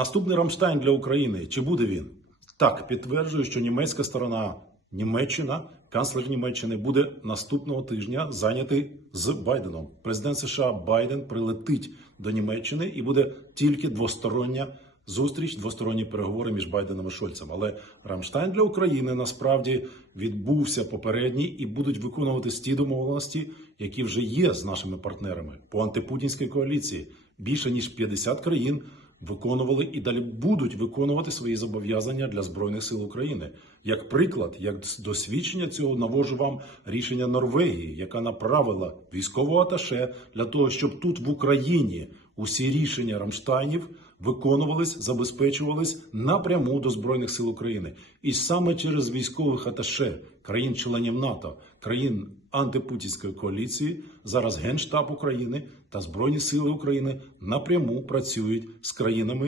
Наступний Рамштайн для України. Чи буде він? Так, підтверджую, що німецька сторона, Німеччина, канцлер Німеччини, буде наступного тижня зайнятий з Байденом. Президент США Байден прилетить до Німеччини і буде тільки двостороння зустріч, двосторонні переговори між Байденом і Шольцем. Але Рамштайн для України насправді відбувся попередній і будуть виконуватись ті домовленості, які вже є з нашими партнерами по антипутінській коаліції. Більше ніж 50 країн виконували і далі будуть виконувати свої зобов'язання для збройних сил України. Як приклад, як досвідчення цього навожу вам рішення Норвегії, яка направила військового аташе для того, щоб тут в Україні усі рішення Рамштайнів виконувались, забезпечувались напряму до збройних сил України, і саме через військових аташе країн-членів НАТО, країн антипутінської коаліції, зараз Генштаб України та Збройні Сили України напряму працюють з країнами.